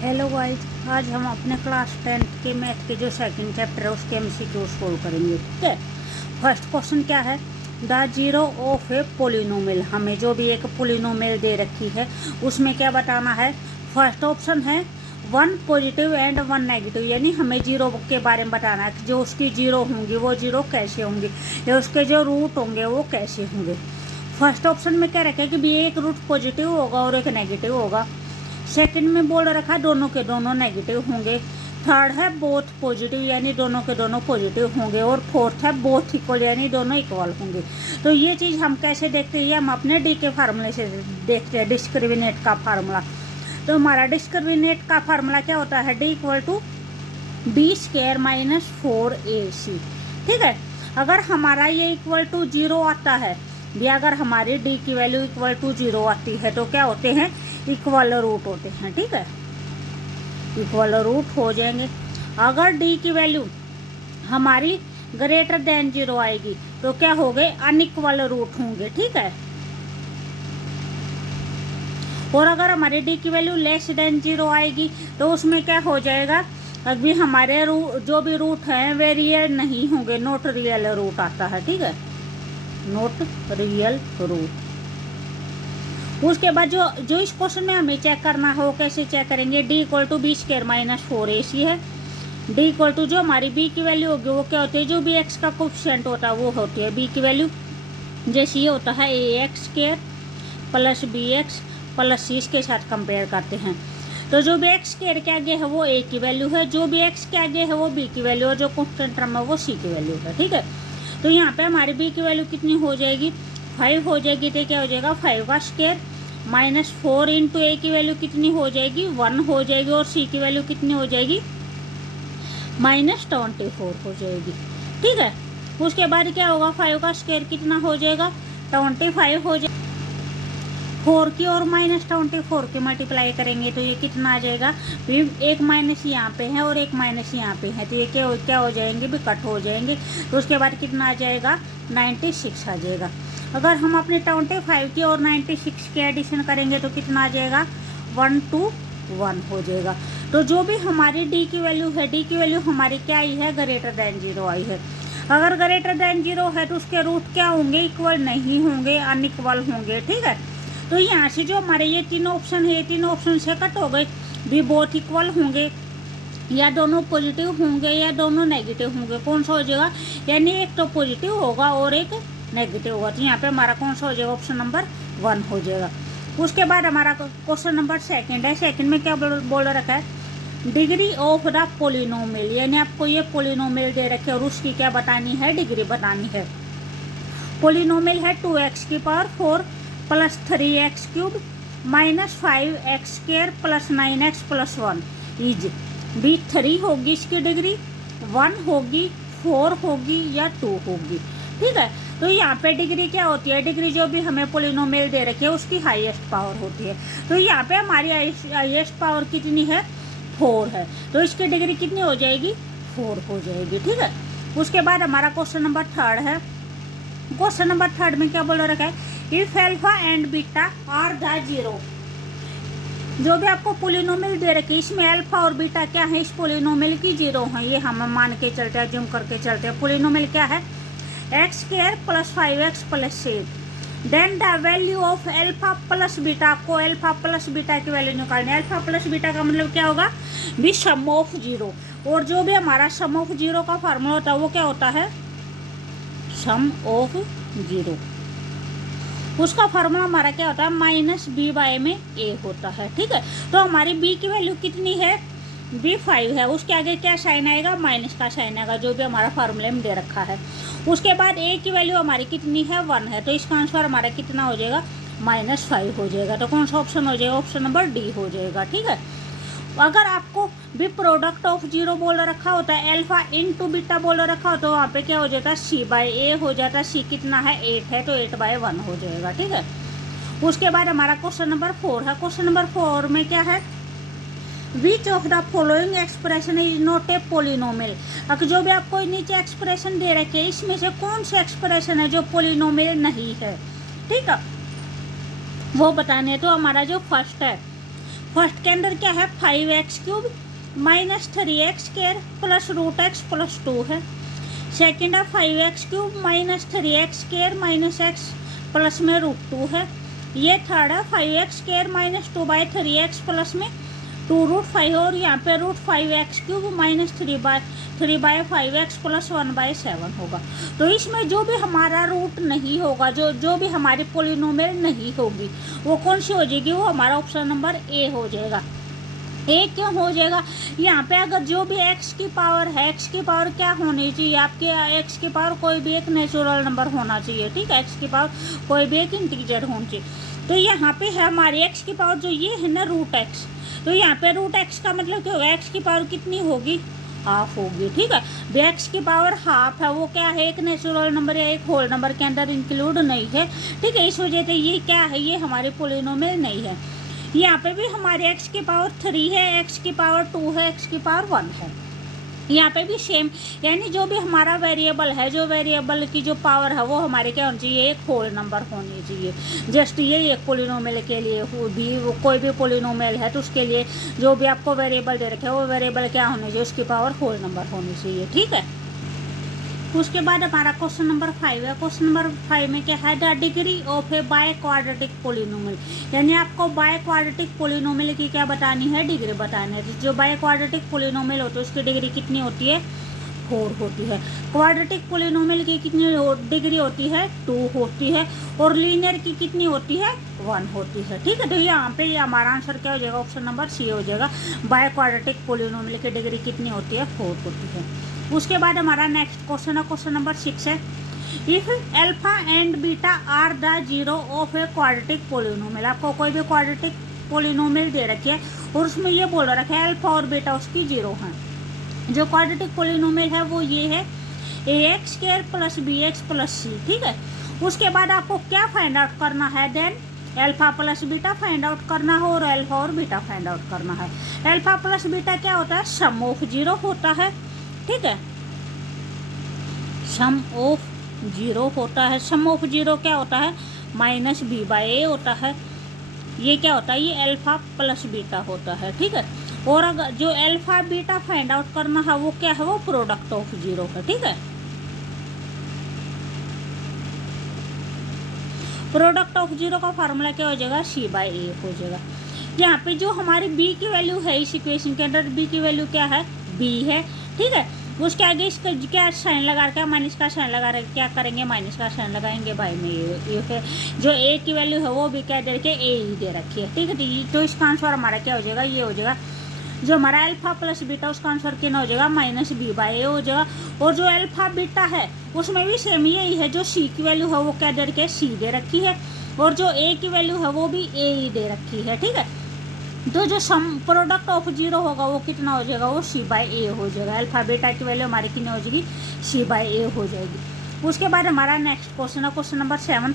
Hello guys, आज हम अपने क्लास 10 के मैथ के जो सेकंड चैप्टर है उसके एमसीक्यू सोल्व करेंगे। ठीक है। फर्स्ट क्वेश्चन क्या है, the zero of A polynomial. हमें जो भी एक पोलिनोमियल दे रखी है उसमें क्या बताना है। फर्स्ट ऑप्शन है 1 पॉजिटिव एंड 1 नेगेटिव, यानी हमें जीरो के बारे में बताना है कि जो उसकी जीरो होंगी वो जीरो कैसे होंगी, या उसके जो रूट होंगे वो कैसे होंगे। फर्स्ट ऑप्शन में क्या रखा है कि भी एक रूट पॉजिटिव होगा और एक नेगेटिव होगा। सेकंड में बोल रखा है दोनों के दोनों नेगेटिव होंगे। थर्ड है बोथ पॉजिटिव, यानी दोनों के दोनों पॉजिटिव होंगे। और फोर्थ है बोथ इक्वल, यानी दोनों इक्वल होंगे। तो ये चीज़ हम कैसे देखते हैं, हम अपने डी के फार्मूले से देखते हैं, डिस्क्रिमिनेट का फार्मूला। तो हमारा डिस्क्रिमिनेट का फार्मूला क्या होता है, D equal to B square minus 4ac। ठीक है। अगर हमारा ये इक्वल टू 0 आता है, या अगर हमारी डी की वैल्यू इक्वल टू 0 आती है तो क्या होते हैं, इक्वल रूट होते हैं। ठीक है, इक्वल रूट हो जाएंगे। अगर डी की वैल्यू हमारी ग्रेटर देन 0 आएगी तो क्या हो गए, अनइक्वल रूट होंगे। ठीक है। और अगर हमारे डी की वैल्यू लेस देन 0 आएगी तो उसमें क्या हो जाएगा, अभी हमारे जो भी रूट हैं वे रियल नहीं होंगे, नॉट रियल रूट आता है। ठीक है, नॉट रियल रूट। उसके बाद जो इस क्वेश्चन में हमें चेक करना है वो कैसे चेक करेंगे, D equal to B square minus 4ac है। डी इक्वल टू जो हमारी बी की वैल्यू होगी वो क्या होती है, जो भी एक्स का कोफिशिएंट होता है वो होती है बी की वैल्यू। जैसे ये होता है A X square plus B X plus C, इसके साथ कंपेयर करते हैं। तो जो भी एक्स स्क्वायर के आगे है वो ए की वैल्यू है, जो भी एक्स के आगे है वो बी की वैल्यू, और जो कॉन्स्टेंट टर्म है वो सी की वैल्यू है। ठीक है। तो यहाँ पे हमारी बी की वैल्यू कितनी हो जाएगी, 5 हो जाएगी। तो क्या हो जाएगा, 5 का स्क्वायर माइनस 4 इंटू ए की वैल्यू कितनी हो जाएगी, 1 हो जाएगी। और सी की वैल्यू कितनी हो जाएगी, माइनस 24 हो जाएगी। ठीक है। उसके बाद क्या होगा, 5 का स्क्वायर कितना हो जाएगा, 25 हो जाएगा। 4 की और माइनस 24 की मल्टीप्लाई करेंगे तो ये कितना आ जाएगा, एक माइनस यहाँ पे है और एक माइनस यहाँ पे है, तो ये क्या हो जाएंगे, भी कट हो जाएंगे। तो उसके बाद कितना आ जाएगा, 96 आ जाएगा। अगर हम अपने 25 की और 96 के एडिशन करेंगे तो कितना आ जाएगा, 121 हो जाएगा। तो जो भी हमारी डी की वैल्यू है, डी की वैल्यू हमारी क्या आई है, ग्रेटर देन 0 आई है। अगर ग्रेटर देन 0 है तो उसके रूट क्या होंगे, इक्वल नहीं होंगे, अनइक्वल होंगे। ठीक है। तो यहाँ से जो हमारे ये तीनों ऑप्शन है, ये तीनों ऑप्शन से कट हो गए, भी बोथ इक्वल होंगे, या दोनों पॉजिटिव होंगे या दोनों नेगेटिव होंगे। कौन सा हो जाएगा, यानी एक तो पॉजिटिव होगा और एक नेगेटिव होगा। तो यहाँ पे हमारा कौन सा हो जाएगा, ऑप्शन नंबर 1 हो जाएगा। उसके बाद हमारा क्वेश्चन नंबर सेकंड है। सेकंड में क्या बोल रखा है, डिग्री ऑफ द पोलिनोमियल, यानी आपको ये पोलिनोमियल दे रखे और उसकी क्या बतानी है, डिग्री बतानी है। पोलिनोमियल है 2x की power 4 plus 3x cube minus 5x square plus 9x plus 1 is B 3 होगी इसकी डिग्री, 1 होगी, 4 होगी या 2 होगी। ठीक है। तो यहाँ पे डिग्री क्या होती है, डिग्री जो भी हमें पोलिनोमियल दे रखी है उसकी हाईएस्ट पावर होती है। तो यहाँ पे हमारी हाईएस्ट पावर कितनी है, 4 है। तो इसकी डिग्री कितनी हो जाएगी, 4 हो जाएगी। ठीक है। उसके बाद हमारा क्वेश्चन नंबर 3 है। क्वेश्चन नंबर 3 में क्या बोल रखा है, if alpha and beta are the 0। जो भी आपको पोलिनोमियल दे रखी है इसमें अल्फा और बीटा क्या है, इस पोलिनोमियल की 0 है, ये हम मान के चलते हैं, जूम करके चलते हैं। पोलिनोमियल क्या है, X square plus 5x plus 6। Then the value of alpha plus beta, आपको अल्फा प्लस बीटा की वैल्यू निकालनी है। अल्फा प्लस बीटा का मतलब क्या होगा, भी सम ऑफ 0। और जो भी हमारा सम ऑफ 0 का फार्मूला होता है वो क्या होता है, सम ऑफ 0। उसका फार्मूला हमारा क्या होता है, माइनस बी बाय में ए होता है। ठीक है। तो हमारी बी की वैल्यू कितनी है, बी 5 है, उसके आगे क्या साइन आएगा, माइनस का साइन आएगा, जो भी हमारा फार्मूले में दे रखा है। उसके बाद ए की वैल्यू हमारी कितनी है, 1 है, तो इसका आंसर हमारा कितना हो जाएगा, -5 हो जाएगा। तो कौन सा ऑप्शन हो जाएगा, ऑप्शन नंबर डी हो जाएगा। ठीक है। अगर आपको भी प्रोडक्ट ऑफ 0 बोल रखा होता है, अल्फा इनटू बीटा बोल रखा हो, तो वहाँ पे क्या हो जाता है, सी बाय ए हो जाता है। सी कितना है, 8 है, तो 8/1 हो जाएगा। ठीक है। उसके बाद हमारा क्वेश्चन नंबर 4 है। क्वेश्चन नंबर 4 में क्या है, which of the following expression is not a polynomial. अगर जो भी आपको नीचे एक्सप्रेशन दे रखे हैं इसमें से कौन सी एक्सप्रेशन है जो पोलिनोमियल नहीं है, ठीक है, वो बताने। तो हमारा जो फर्स्ट है, फर्स्ट के अंदर क्या है 5x³ minus 3x² plus root X plus 2 है। सेकेंड है 5x³ minus 3x² minus X plus में रूट 2 है। ये थर्ड है 5x² माइनस 2/3x प्लस में 2√5 और यहाँ पे √5x³ माइनस 3/5x प्लस 1/7 होगा। तो इसमें जो भी हमारा रूट नहीं होगा, जो भी हमारी पोलिनोमियल नहीं होगी, वो कौन सी हो जाएगी? वो हमारा ऑप्शन नंबर ए हो जाएगा। ए क्यों हो जाएगा? यहाँ पे अगर जो भी x की पावर है, x की पावर क्या होनी चाहिए आपके? x की पावर कोई भी एक नेचुरल नंबर होना चाहिए, ठीक है। x की पावर कोई भी एक इंटीजर होनी चाहिए। तो यहाँ पे है हमारी x की पावर जो ये है ना √x, तो यहाँ पे √x का मतलब क्या होगा? x की पावर कितनी होगी? हाफ होगी, ठीक है। x की पावर हाफ है, वो क्या है? एक नेचुरल नंबर या एक होल नंबर के अंदर इंक्लूड नहीं है, ठीक है। इस वजह से ये क्या है? ये हमारी पोलिनोमियल नहीं है। यहाँ पे भी हमारे x की पावर 3 है, x की पावर 2 है, x की पावर 1 है। यहाँ पे भी सेम, यानी जो भी हमारा वेरिएबल है, जो वेरिएबल की जो पावर है वो हमारे क्या होनी चाहिए? एक होल नंबर होनी चाहिए। जस्ट ये एक पोलिनोमियल के लिए भी, कोई भी पोलिनोमियल है तो उसके लिए जो भी आपको वेरिएबल दे रखे है वो वेरिएबल क्या होनी चाहिए? उसकी पावर होल नंबर होनी चाहिए, ठीक है। उसके बाद हमारा क्वेश्चन नंबर 5 है। क्वेश्चन नंबर 5 में क्या है? The degree of A by quadratic polynomial, यानी आपको बाय क्वाड्रेटिक पोलिनोमियल की क्या बतानी है? डिग्री बतानी है। जो बाय क्वाड्रेटिक पोलिनोमियल होती है उसकी डिग्री कितनी होती है? 4 होती है। क्वाड्रेटिक पोलिनोमियल की कितनी डिग्री होती है? 2 होती है। और लीनियर की कितनी होती है? 1 होती है, ठीक है। तो यहाँ पे हमारा आंसर क्या हो जाएगा? ऑप्शन नंबर सी हो जाएगा। बाय क्वाड्रेटिक पोलिनोमियल की डिग्री कितनी होती है? 4 होती है। उसके बाद हमारा नेक्स्ट क्वेश्चन है, क्वेश्चन नंबर 6 है। If alpha and beta are the zero of a quadratic polynomial, आपको कोई भी क्वाड्रेटिक पोलिनोमियल दे रखी है और उसमें ये बोल रखा है अल्फा और बीटा उसकी जीरो है। जो क्वाड्रेटिक पोलिनोमियल है वो ये है ax² plus bx plus c, ठीक है। उसके बाद आपको क्या फाइंड आउट करना है? Then alpha plus beta find out करना है और अल्फा और बीटा फाइंड आउट करना है। अल्फा प्लस बीटा क्या होता है? सम ऑफ जीरो होता है, ठीक है। सम ऑफ जीरो होता है। सम ऑफ जीरो क्या होता है? माइनस b/a होता है। ये क्या होता है? ये अल्फा प्लस बीटा होता है, ठीक है। और अगर जो अल्फा बीटा फाइंड आउट करना है वो क्या है? वो प्रोडक्ट ऑफ जीरो है, ठीक है। प्रोडक्ट ऑफ जीरो का फार्मूला क्या हो जाएगा? c/a हो जाएगा। यहाँ पे जो हमारी b की वैल्यू है इस इक्वेशन के अंदर, b की वैल्यू क्या है? b है, ठीक है। उसके आगे इसका क्या साइन लगा रखा है? माइनस का साइन लगा रखे, क्या करेंगे? माइनस का साइन लगाएंगे भाई में। ये है जो a की वैल्यू है वो भी क्या दे रखी है? a ही दे रखी है, ठीक है। तो इसका आंसर हमारा क्या हो जाएगा? ये हो जाएगा। जो हमारा अल्फा प्लस बीटा उसका आंसर कितना हो जाएगा? माइनस b/a हो जाएगा। और जो अल्फा बीटा है उसमें भी सेम यही है। जो c की वैल्यू है वो क्या दे रखी है? c दे रखी है। और जो a की वैल्यू है वो भी a ही दे रखी है, ठीक है। तो जो सम प्रोडक्ट ऑफ जीरो होगा वो कितना हो जाएगा? वो c/a हो जाएगा। अल्फा बीटा की वैल्यू हमारी कितनी हो जाएगी? c/a हो जाएगी। उसके बाद हमारा नेक्स्ट क्वेश्चन है, क्वेश्चन नंबर 7।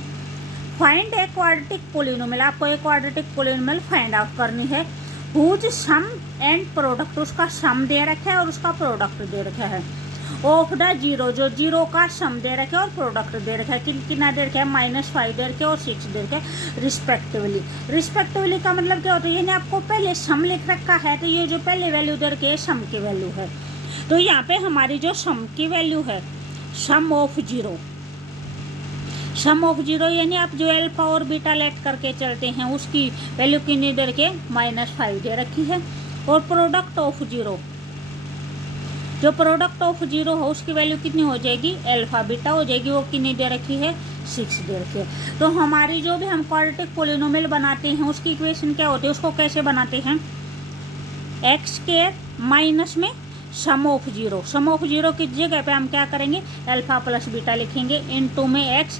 फाइंड ए क्वाड्रेटिक पोलिनोमियल, आपको एक क्वाड्रेटिक पोलिनोमियल फाइंड आउट करनी है। हुज सम एंड प्रोडक्ट, उसका सम दे रखा है और उसका प्रोडक्ट दे रखा है। ऑफ द जीरो, जो जीरो का सम दे रखे और प्रोडक्ट दे रखा है। कितना दे रखा है? -5 दे रखे और 6 दे रखे रिस्पेक्टिवली। रिस्पेक्टिवली का मतलब क्या होता है? यानी आपको पहले सम लिख रखा है तो ये जो पहले वैल्यू दे रखी है सम की वैल्यू है। तो यहाँ पे हमारी जो सम की वैल्यू है, sum of zero, sum of zero यानी आप जो अल्फा और बीटा लेट करके चलते हैं उसकी वैल्यू कितनी दे रखी है? -5 दे रखी है। और प्रोडक्ट ऑफ जीरो, जो प्रोडक्ट ऑफ जीरो हो उसकी वैल्यू कितनी हो जाएगी? अल्फा बीटा हो जाएगी। वो कितनी दे रखी है? 6 दे रखी है। तो हमारी जो भी हम क्वाड्रेटिक पोलिनोमियल बनाते हैं उसकी इक्वेशन क्या होती है? उसको कैसे बनाते हैं? x² माइनस में sum of zero. Sum of zero की जगह पे हम क्या करेंगे? अल्फा प्लस बीटा लिखेंगे। इनटू में x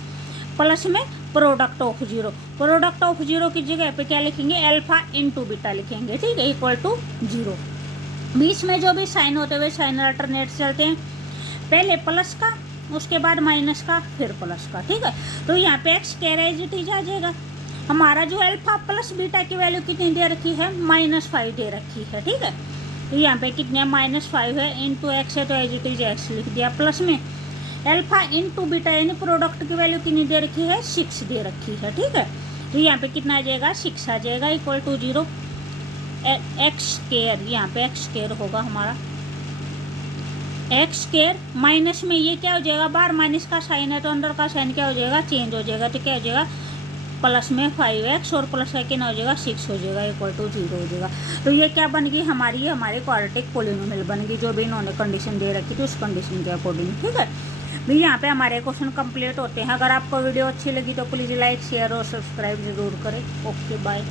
प्लस में product of zero. Product of zero की जगह पे क्या लिखेंगे? अल्फा इंटू बीटा लिखेंगे, ठीक है, इक्वल टू 0। बीच में जो भी साइन होते हुए साइन अल्टरनेट चलते हैं, पहले प्लस का, उसके बाद माइनस का, फिर प्लस का, ठीक है। तो यहाँ पे x कह रहा है एजिटीज आ जाएगा। हमारा जो अल्फा प्लस बीटा की वैल्यू कितनी दे रखी है? -5 दे रखी है, ठीक है। तो यहाँ पे कितने -5 है, इंटू एक्स है तो एजिटीज x लिख दिया। प्लस में अल्फा इंटू बीटा यानी प्रोडक्ट की वैल्यू कितनी दे रखी है? 6 दे रखी है, ठीक है। तो यहाँ पे कितना आ जाएगा? 6 आ जाएगा, इक्वल टू 0। एक्स स्क्वायर, यहाँ पे एक्स स्क्वायर होगा हमारा। एक्स स्क्वायर माइनस में ये क्या हो जाएगा, बार माइनस का साइन है तो अंदर का साइन क्या हो जाएगा, चेंज हो जाएगा। तो क्या हो जाएगा, प्लस में 5x और प्लस का कितना हो जाएगा, 6 हो जाएगा, इक्वल टू 0 हो जाएगा। तो ये क्या बन गई हमारी, हमारे क्वाड्रेटिक पोलिनोमियल बन गई, जो भी इन्होंने कंडीशन दे रखी थी उस कंडीशन के अकॉर्डिंग। ठीक है भाई, यहाँ पे हमारे क्वेश्चन कंप्लीट होते हैं। अगर आपको वीडियो अच्छी लगी तो प्लीज़ लाइक शेयर और सब्सक्राइब जरूर करें। Okay bye.